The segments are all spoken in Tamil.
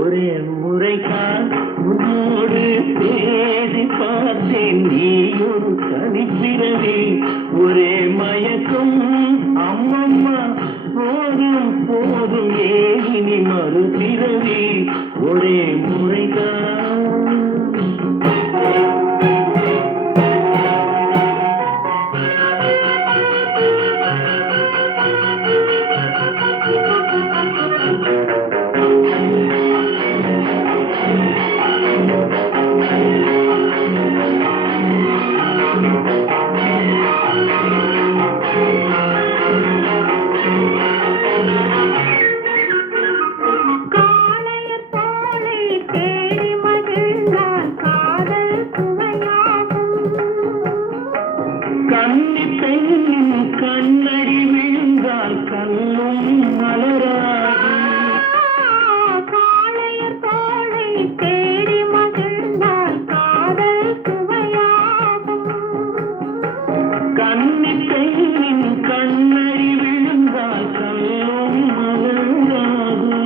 ஒரே முறைதான் உன்னோடு பேசி பார்த்தேன், நீ ஒரு தனிப்பிறவி, ஒரே மயக்கம் அம்மம்மா, போதும் போதும் ஏனி மறுபிறவி, ஒரே முறைதான். கன்னி பெண்ணின் கண்ணடி விழுந்தால் கண்ணும் மலராது, காளையர் தோளை தேடி மகிழ்ந்தால் காதல் சுவையாகும். கன்னி பெண்ணின் கண்ணடி விழுந்தால் கண்ணும் மலராது,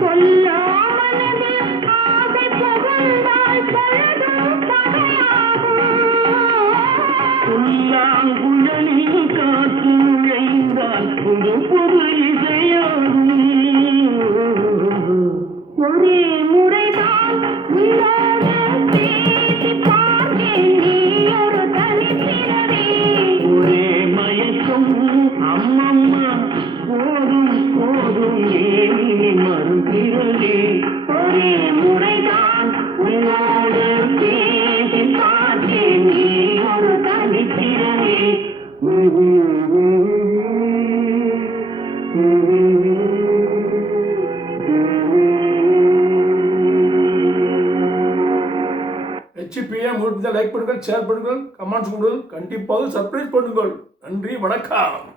சொல்லாமனதில் ஆசை புகழ்ந்தால் பொழுதும் பகையாகும். புல்லாங்குழலில் காற்று நுழைந்தால் புது புது இசையாகும். ஒரே முறைதான் உன்னோடு பேசி பார்த்தேன், நீ ஒரு தனிப்பிறவி, ஒரே மயக்கம் அம்மம்மா, போதும் போதும் ஏனி மறுபிறவி, ஒரே முறைதான் உன்னோடு பேசி பார்த்தேன், நீ ஒரு தனிப்பிறவி. HPM லைக் பண்ணுங்கள், ஷேர் பண்ணுங்கள், கமெண்ட்ஸ் கொடுங்கள், கண்டிப்பாக சர்ப்ரைஸ் பண்ணுங்கள். நன்றி, வணக்கம்.